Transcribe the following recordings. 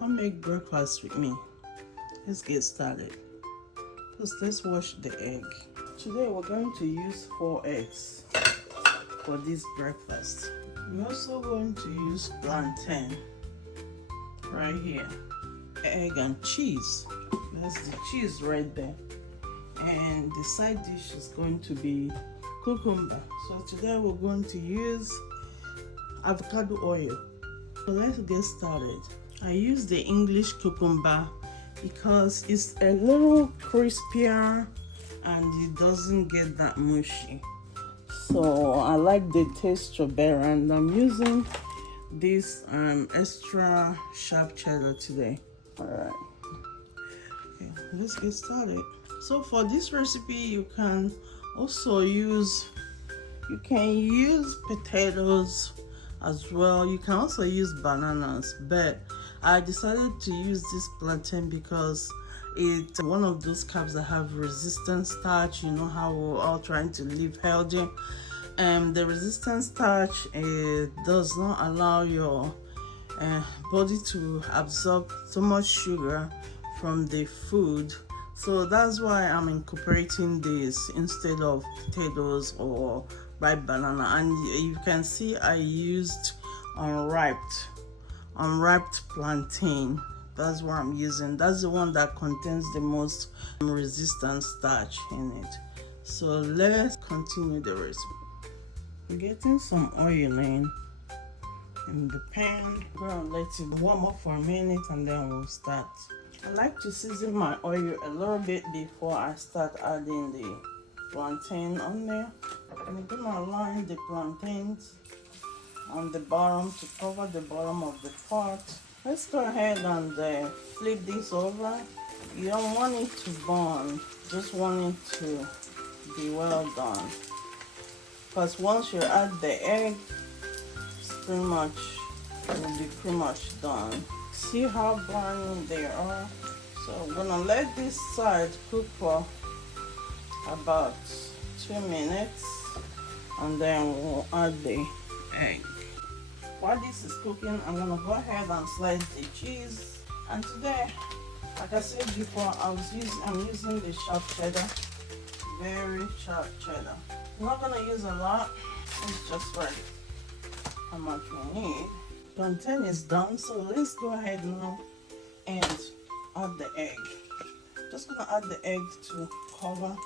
Come make breakfast with me. Let's get started. First, let's wash the egg. Today we're going to use 4 eggs for this breakfast. We're also going to use plantain right here, egg and cheese. That's the cheese right there. And the side dish is going to be cucumber. So today we're going to use avocado oil. So let's get started. I use the English cucumber because it's a little crispier and it doesn't get that mushy. So I like the texture better, and I'm using this extra sharp cheddar today. All right, okay, let's get started. So for this recipe, you can also use potatoes as well. You can also use bananas, but I decided to use this plantain because it's one of those carbs that have resistant starch. You know how we're all trying to live healthy, and the resistant starch does not allow your body to absorb so much sugar from the food. So that's why I'm incorporating this instead of potatoes or ripe banana. And you can see I used unripe plantain. That's what I'm using. That's the one that contains the most resistant starch in it. So let's continue the recipe. I'm getting some oil in the pan. I'm gonna let it warm up for a minute and then we'll start. I like to season my oil a little bit before I start adding the plantain on there. I'm gonna line the plantains on the bottom to cover the bottom of the pot. Let's go ahead and flip this over. You don't want it to burn, just want it to be well done. Because once you add the egg, it will be pretty much done. See how brown they are? So I'm gonna let this side cook for about 2 minutes, and then we'll add the egg. While this is cooking, I'm gonna go ahead and slice the cheese. And today, like I said before, I'm using the sharp cheddar, very sharp cheddar. I'm not gonna use a lot. It's just right how much we need. Plantain is done, so let's go ahead now and add the egg. Just gonna add the egg to cover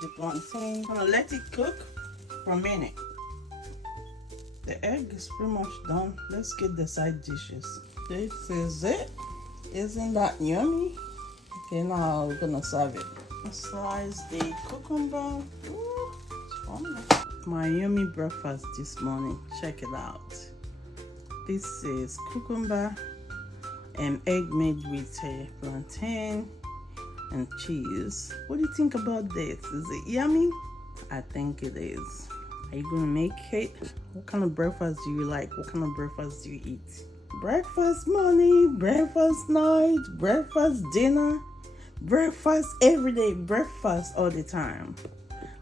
the plantain. I'm gonna let it cook for a minute. The egg is pretty much done. Let's get the side dishes. This is it. Isn't that yummy? Okay, now we're gonna serve it. Slice the cucumber. Ooh, it's fun. My yummy breakfast this morning. Check it out. This is cucumber and egg made with plantain and cheese. What do you think about this? Is it yummy? I think it is. Are you gonna make it? What kind of breakfast do you like? What kind of breakfast do you eat? Breakfast morning, breakfast night, breakfast dinner, breakfast every day, breakfast all the time.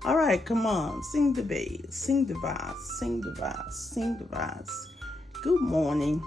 All right, come on, sing the bass, sing the verse, sing the verse, sing the verse. Good morning.